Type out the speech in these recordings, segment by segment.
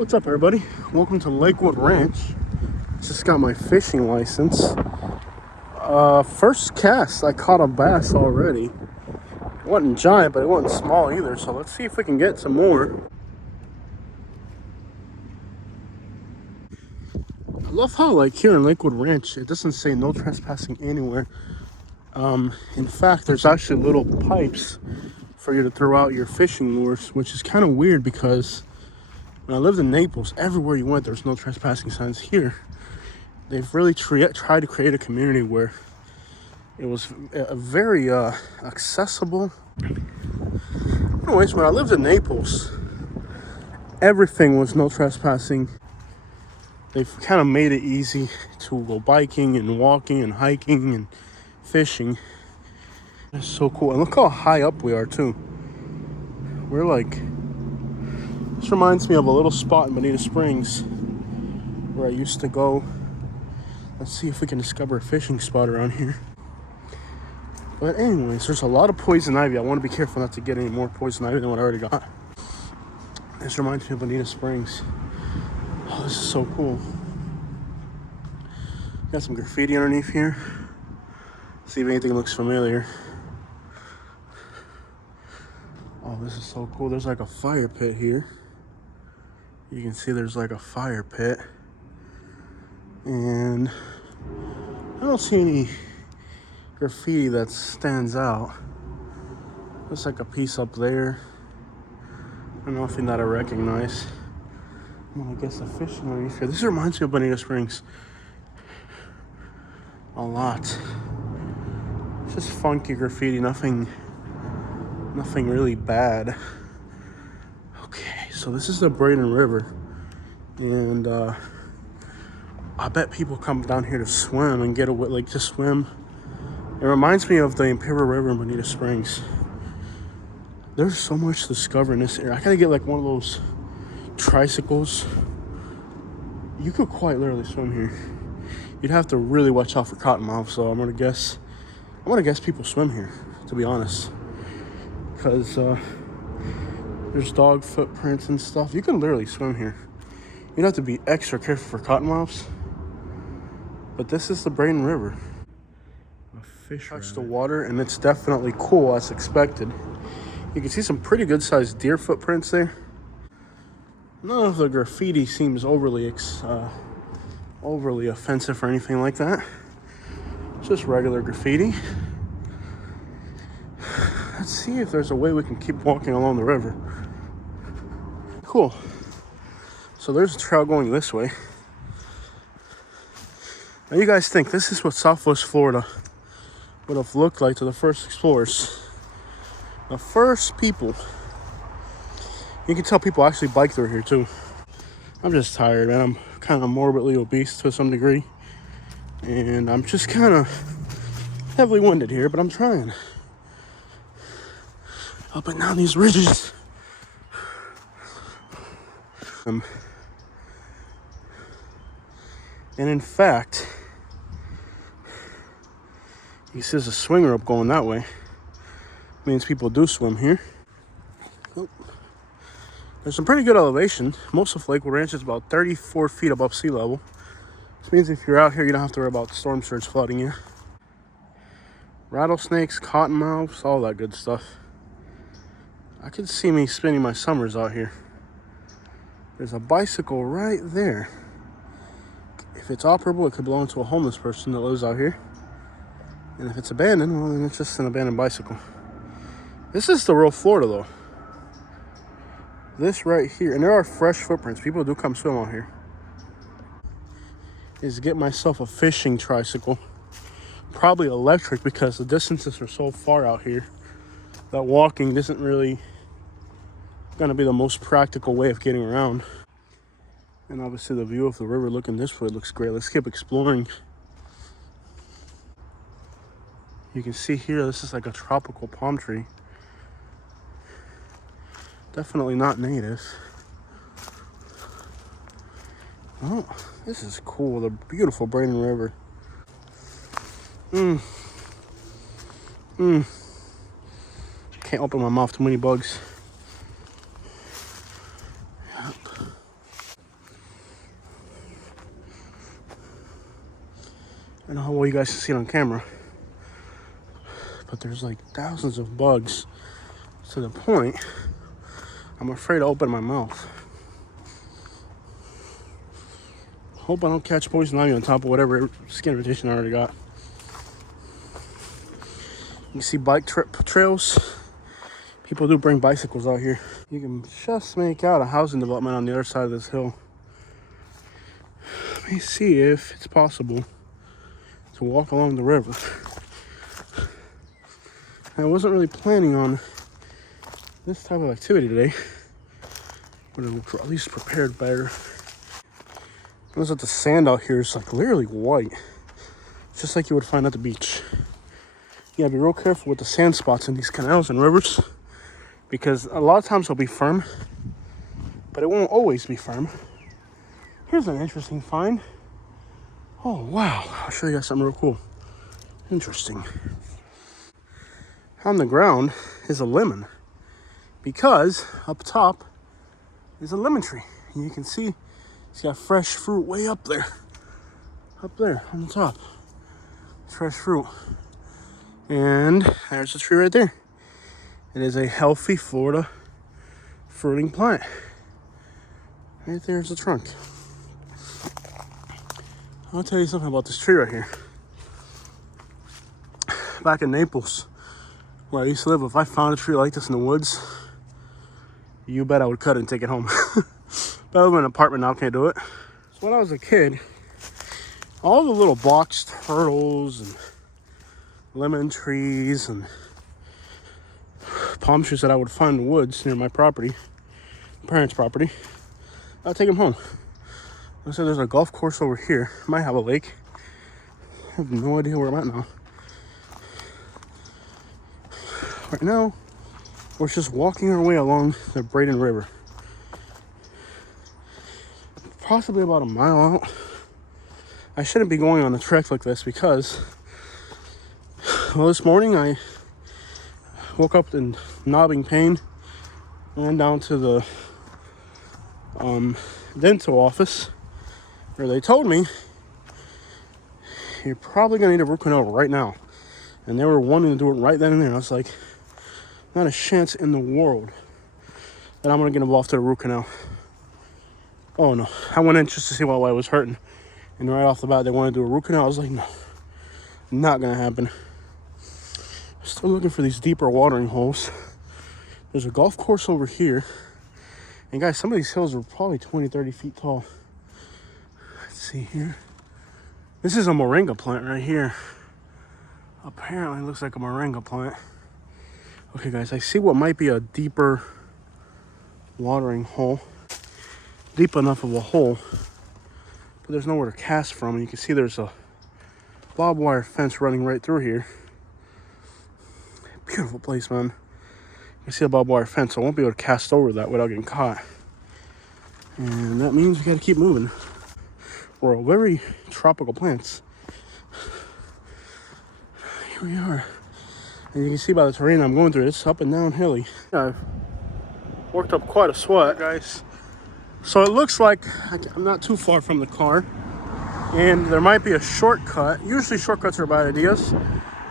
What's up, everybody? Welcome to Lakewood Ranch. Just got my fishing license. First cast, I caught a bass already. It wasn't giant, but it wasn't small either, so let's see if we can get some more. I love how, like, here in Lakewood Ranch, it doesn't say no trespassing anywhere. In fact, there's actually little pipes for you to throw out your fishing lures, which is kind of weird because when I lived in Naples, everywhere you went, there's no trespassing signs. Here, they've really tried to create a community where it was a very accessible. Anyways, when I lived in Naples, everything was no trespassing. They've kind of made it easy to go biking and walking and hiking and fishing. It's so cool. And look how high up we are too. We're like, this reminds me of a little spot in Bonita Springs where I used to go. Let's see if we can discover a fishing spot around here. But anyways, there's a lot of poison ivy. I want to be careful not to get any more poison ivy than what I already got. This reminds me of Bonita Springs. Oh, this is so cool. Got some graffiti underneath here. See if anything looks familiar. Oh, this is so cool. There's like a fire pit here. You can see there's like a fire pit. And I don't see any graffiti that stands out. There's like a piece up there. I don't know, nothing that I recognize. Well, I guess the fishing underneath here. This reminds me of Bonita Springs a lot. It's just funky graffiti, nothing really bad. Okay, so this is the Braden River, and I bet people come down here to swim and get away, like to swim. It reminds me of the Imperial River in Bonita Springs. There's so much to discover in this area. I gotta get like one of those tricycles. You could quite literally swim here. You'd have to really watch out for cottonmouths, so I'm gonna guess people swim here, to be honest, because there's dog footprints and stuff. You can literally swim here. You'd have to be extra careful for cottonmouths, but this is the Braden River. A fish touched the water, and it's definitely cool as expected. You can see some pretty good sized deer footprints there. None of the graffiti seems overly offensive or anything like that. It's just regular graffiti. Let's see if there's a way we can keep walking along the river. Cool. So there's a trail going this way. Now you guys think this is what Southwest Florida would have looked like to the first explorers. The first people. You can tell people actually bike through here too. I'm just tired, man. I'm kind of morbidly obese to some degree. And I'm just kind of heavily winded here, but I'm trying. Up and down these ridges. And in fact, you see there's a swing rope going that way. Means people do swim here. Oh. There's some pretty good elevation. Most of Lakewood Ranch is about 34 feet above sea level. Which means if you're out here, you don't have to worry about storm surge flooding you. Rattlesnakes, cottonmouths, all that good stuff. I could see me spending my summers out here. There's a bicycle right there. If it's operable, it could belong to a homeless person that lives out here. And if it's abandoned, well, then it's just an abandoned bicycle. This is the real Florida, though. This right here, and there are fresh footprints. People do come swim out here. Is get myself a fishing tricycle. Probably electric, because the distances are so far out here that walking isn't really gonna be the most practical way of getting around. And obviously the view of the river looking this way looks great. Let's keep exploring. You can see here, this is like a tropical palm tree. Definitely not native. Oh, this is cool. The beautiful Braden River. Can't open my mouth, too many bugs. Yep. I don't know how well you guys can see it on camera, but there's like thousands of bugs to the point I'm afraid to open my mouth. Hope I don't catch poison ivy on top of whatever skin irritation I already got. You see bike trails. People do bring bicycles out here. You can just make out a housing development on the other side of this hill. Let me see if it's possible to walk along the river. I wasn't really planning on this type of activity today, but at least prepared better. Notice that the sand out here is like literally white, just like you would find at the beach. You gotta be real careful with the sand spots in these canals and rivers, because a lot of times they'll be firm, but it won't always be firm. Here's an interesting find. Oh wow, I'll show you guys something real cool. Interesting. On the ground is a lemon, because up top is a lemon tree. And you can see it's got fresh fruit way up there on the top. Fresh fruit. And there's the tree right there. It is a healthy Florida fruiting plant. Right there's the trunk. I'll tell you something about this tree right here. Back in Naples, where I used to live, if I found a tree like this in the woods, you bet I would cut it and take it home. But I live in an apartment now, can't do it. So when I was a kid, all the little box turtles and lemon trees and palm trees that I would find in the woods near my property, parents' property, I'd take them home. I said there's a golf course over here. Might have a lake. I have no idea where I'm at now. Right now, we're just walking our way along the Braden River. Possibly about a mile out. I shouldn't be going on a trek like this because, well, this morning I woke up in knobbing pain, ran down to the dental office where they told me you're probably gonna need a root canal right now, and they were wanting to do it right then and there. I was like, not a chance in the world that I'm gonna get involved to the root canal. Oh no, I went in just to see why I was hurting, and right off the bat they wanted to do a root canal. I was like, no, not gonna happen. Still looking for these deeper watering holes. There's a golf course over here, and guys, some of these hills are probably 20-30 feet tall. Let's see here. This is a moringa plant right here. Apparently it looks like a moringa plant. Okay guys, I see what might be a deeper watering hole. Deep enough of a hole, but there's nowhere to cast from. And you can see there's a barbed wire fence running right through here. Beautiful place, man. You can see a barbed wire fence, so I won't be able to cast over that without getting caught. And that means we gotta keep moving. We're very tropical plants. Here we are. And you can see by the terrain I'm going through, it's up and down hilly. I've worked up quite a sweat, guys. So it looks like I'm not too far from the car, and there might be a shortcut. Usually shortcuts are bad ideas,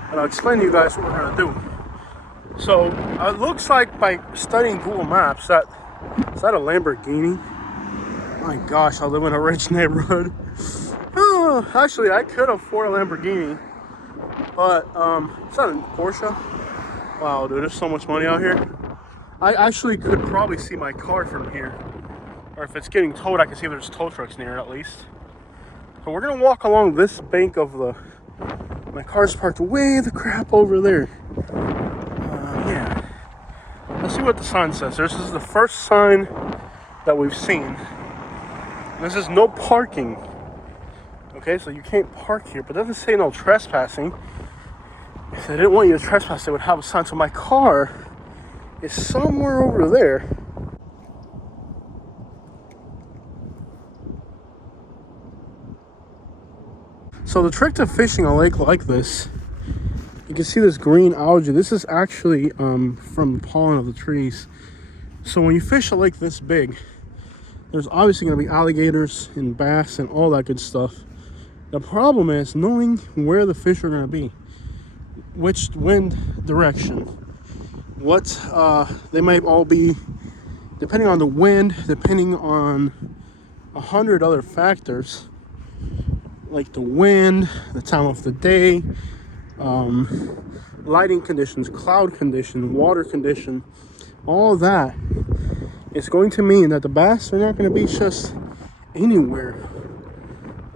but I'll explain to you guys what we're gonna do. So it looks like by studying Google Maps that, is that a Lamborghini? My gosh, I live in a rich neighborhood. Oh, actually, I could afford a Lamborghini, but it's not a Porsche. Wow, dude, there's so much money out here. I actually could probably see my car from here. Or if it's getting towed, I can see if there's tow trucks near it at least. So we're gonna walk along this bank of the, my car's parked way the crap over there. Yeah. Let's see what the sign says. This is the first sign that we've seen. This is no parking. Okay, so you can't park here, but it doesn't say no trespassing. If they didn't want you to trespass, they would have a sign. So my car is somewhere over there. So the trick to fishing a lake like this, you can see this green algae. This is actually from the pollen of the trees. So when you fish a lake this big, there's obviously going to be alligators and bass and all that good stuff. The problem is knowing where the fish are going to be, which wind direction, what they might all be, depending on the wind, depending on 100 other factors, like the wind, the time of the day, lighting conditions, cloud condition, water condition, all that is going to mean that the bass are not going to be just anywhere.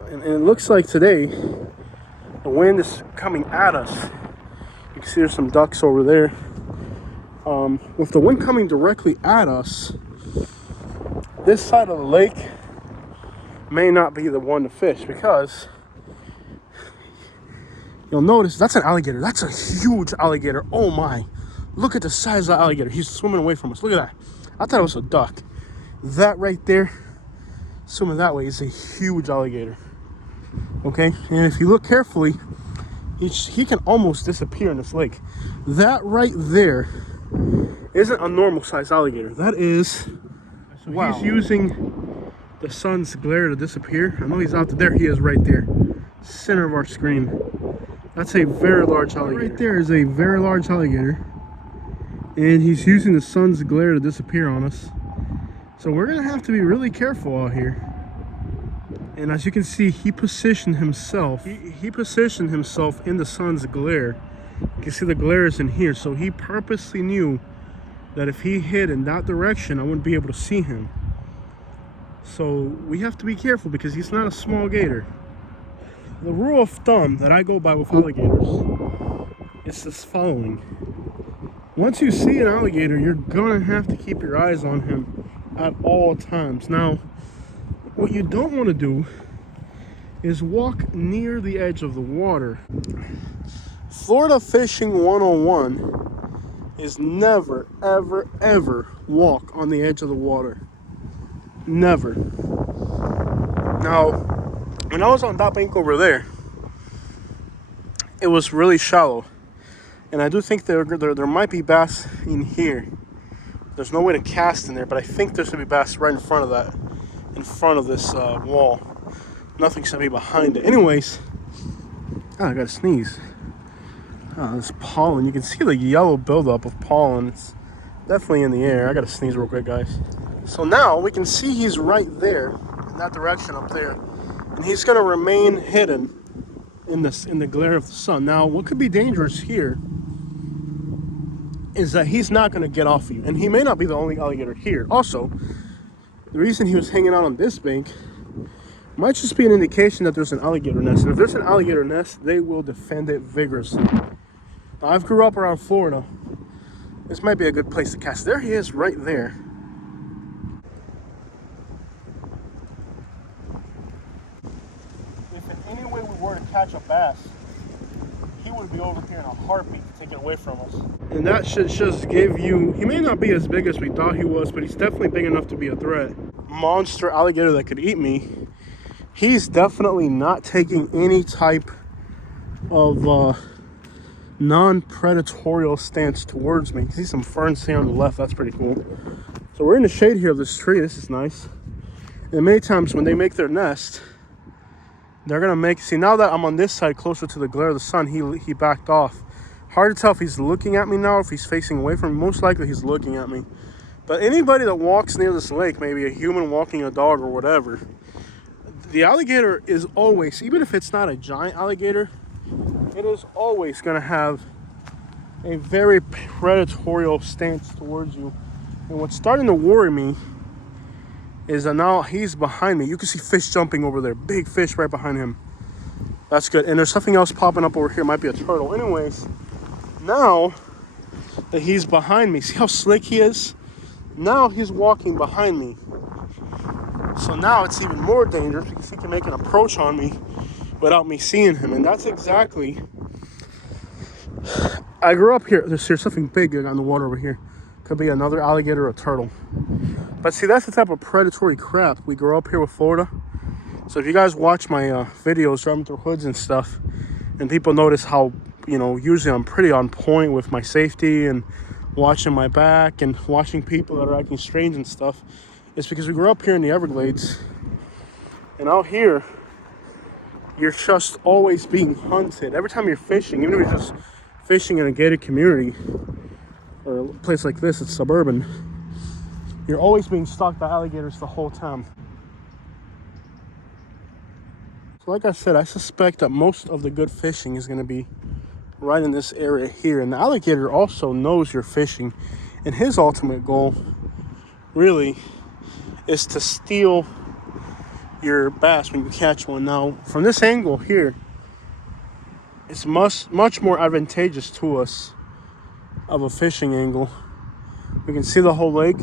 And it looks like today the wind is coming at us. You can see there's some ducks over there. With the wind coming directly at us, this side of the lake may not be the one to fish, because you'll notice that's an alligator. That's a huge alligator. Oh my, look at the size of the alligator. He's swimming away from us. Look at that. I thought it was a duck. That right there, swimming that way, is a huge alligator. Okay, and if you look carefully, he can almost disappear in this lake. That right there isn't a normal size alligator. That is, wow. He's using the sun's glare to disappear. I know he's out there. He is right there, center of our screen. That's a very large alligator. Right there is a very large alligator, and he's using the sun's glare to disappear on us. So we're gonna have to be really careful out here. And as you can see, he positioned himself. He positioned himself in the sun's glare. You can see the glare is in here. So he purposely knew that if he hid in that direction, I wouldn't be able to see him. So we have to be careful, because he's not a small gator. The rule of thumb that I go by with alligators is this following. Once you see an alligator, you're gonna have to keep your eyes on him at all times. Now, what you don't want to do is walk near the edge of the water. Florida Fishing 101 is never, ever, ever walk on the edge of the water. Never. Now, when I was on that bank over there, it was really shallow. And I do think there might be bass in here. There's no way to cast in there, but I think there's going to be bass right in front of that. In front of this wall. Nothing's gonna be behind it. Anyways, I gotta sneeze. This pollen, you can see the yellow buildup of pollen. It's definitely in the air. I gotta sneeze real quick, guys. So now we can see he's right there, in that direction up there, and he's gonna remain hidden in the glare of the sun. Now, what could be dangerous here is that he's not gonna get off you, and he may not be the only alligator here. Also, the reason he was hanging out on this bank might just be an indication that there's an alligator nest. And if there's an alligator nest, they will defend it vigorously. Now, I've grew up around Florida. This might be a good place to cast. There he is right there. If in any way we were to catch a bass, he would be over here in a heartbeat to take it away from us. And that should just give you, he may not be as big as we thought he was, but he's definitely big enough to be a threat. Monster alligator that could eat me. He's definitely not taking any type of non-predatorial stance towards me. You can see some ferns here on the left. That's pretty cool. So we're in the shade here of this tree. This is nice. And many times when they make their nest, they're gonna make, see, now that I'm on this side closer to the glare of the sun, he backed off. Hard to tell if he's looking at me now, if he's facing away from me. Most likely he's looking at me. But anybody that walks near this lake, maybe a human walking a dog or whatever, the alligator is always, even if it's not a giant alligator, it is always gonna have a very predatorial stance towards you. And what's starting to worry me is that now he's behind me. You can see fish jumping over there. Big fish right behind him. That's good. And there's something else popping up over here. Might be a turtle. Anyways, now that he's behind me, see how slick he is? Now he's walking behind me. So now it's even more dangerous because he can make an approach on me without me seeing him. And that's exactly... I grew up here. There's something big on the water over here. Could be another alligator or a turtle. But see, that's the type of predatory crap we grow up here with Florida. So if you guys watch my videos driving through hoods and stuff, and people notice how, you know, usually I'm pretty on point with my safety and watching my back and watching people that are acting strange and stuff, it's because we grew up here in the Everglades. And out here, you're just always being hunted. Every time you're fishing, even if you're just fishing in a gated community or a place like this, it's suburban, you're always being stalked by alligators the whole time. So like I said, I suspect that most of the good fishing is going to be right in this area here. And the alligator also knows you're fishing, and his ultimate goal really is to steal your bass when you catch one. Now, from this angle here, it's much more advantageous to us of a fishing angle. We can see the whole lake.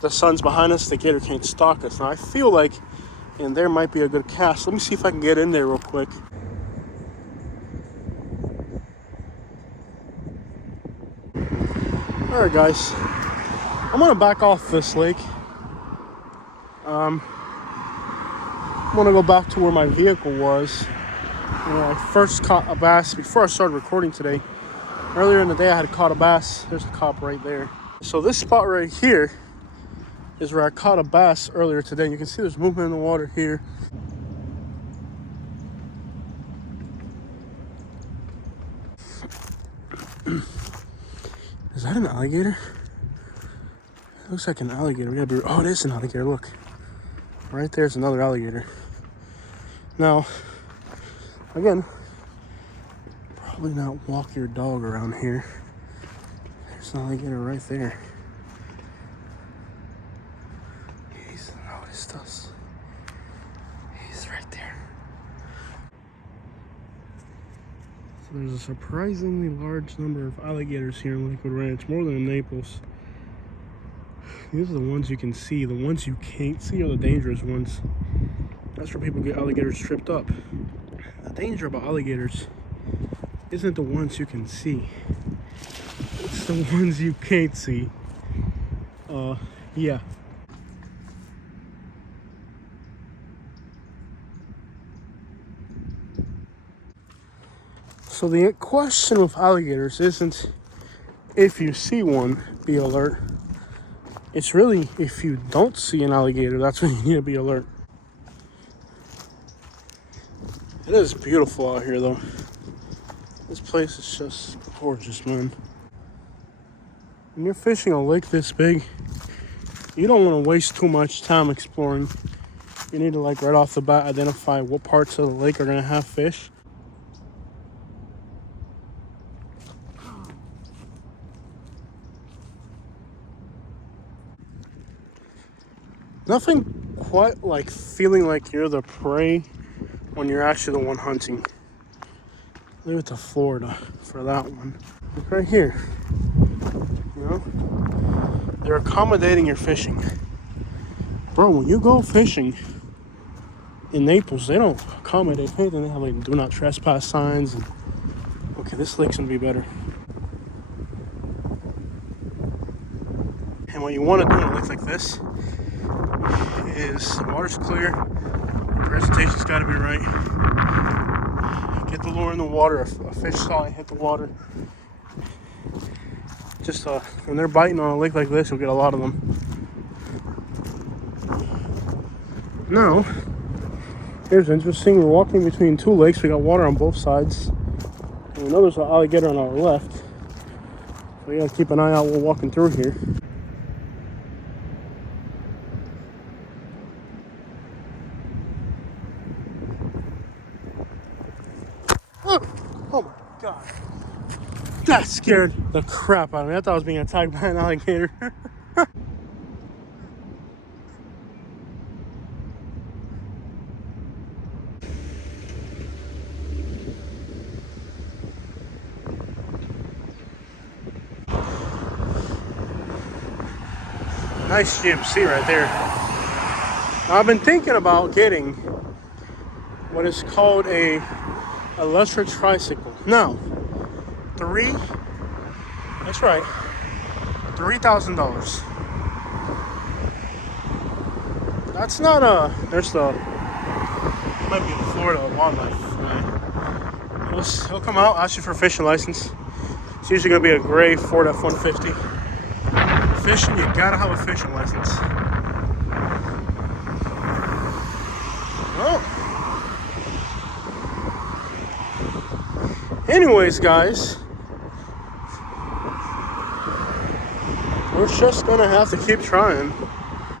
The sun's behind us. The gator can't stalk us. Now, I feel like in there might be a good cast. Let me see if I can get in there real quick. All right, guys. I'm gonna back off this lake. I'm gonna go back to where my vehicle was. I first caught a bass before I started recording today. Earlier in the day, I had caught a bass. There's a cop right there. So this spot right here is where I caught a bass earlier today. You can see there's movement in the water here. Is that an alligator? It looks like an alligator. We gotta be. Oh, it is an alligator. Look, right there's another alligator. Now, again, probably not walk your dog around here. There's an alligator right there. He's noticed us. He's right there. So there's a surprisingly large number of alligators here in Lakewood Ranch, more than in Naples. These are the ones you can see. The ones you can't see are the dangerous ones. That's where people get alligators tripped up. The danger about alligators isn't the ones you can see. It's the ones you can't see. Yeah. So the question with alligators isn't if you see one, be alert. It's really if you don't see an alligator, that's when you need to be alert. It is beautiful out here, though. This place is just gorgeous, man. When you're fishing a lake this big, you don't want to waste too much time exploring. You need to, like, right off the bat, identify what parts of the lake are going to have fish. Nothing quite like feeling like you're the prey when you're actually the one hunting. Leave it to Florida for that one. Look right here. You know? They're accommodating your fishing. Bro, when you go fishing in Naples, they don't accommodate anything. They have like do not trespass signs. And, okay, this lake's gonna be better. And what you want to do in a lake like this is the water's clear, presentation's got to be right. Get the lure in the water. A fish saw it hit the water. Just when they're biting on a lake like this, you'll get a lot of them. Now, here's interesting. We're walking between two lakes. We got water on both sides. And we know there's an alligator on our left. So we gotta keep an eye out while walking through here. Oh my god. That scared the crap out of me. I thought I was being attacked by an alligator. Nice GMC right there. I've been thinking about getting what is called a electric tricycle. Now, that's right, $3,000. That's not there's might be in Florida wildlife. He'll come out, ask you for a fishing license. It's usually gonna be a gray Ford F-150. Fishing, you gotta have a fishing license. Oh, Anyways, guys, we're just gonna have to keep trying.